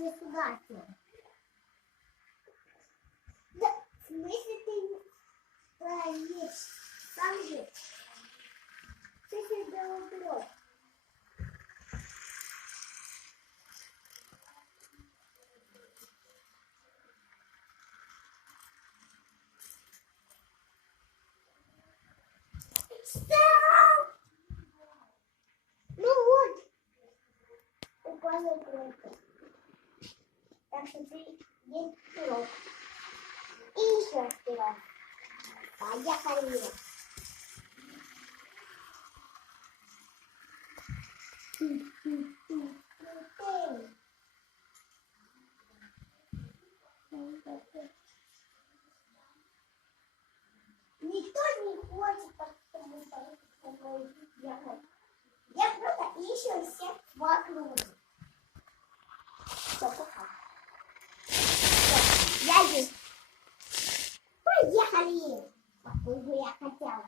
государство. Да, в смысле ты проедешь? Сам же. Что ты делаешь? Стоп! Ну вот. Упала просто. Так что ты есть пирог. И еще пирог. Поехали. Никто не хочет потому что с тобой ехать. Я просто ищу всех вокруг. Все, пока. Все, я здесь. Поехали! Какой бы я хотел.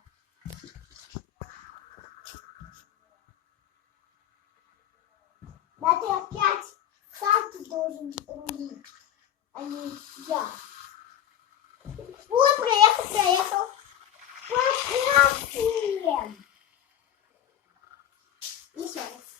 Да ты опять сам ты должен рулить, а не я. Вот, проехал. Поправьте! Еще раз.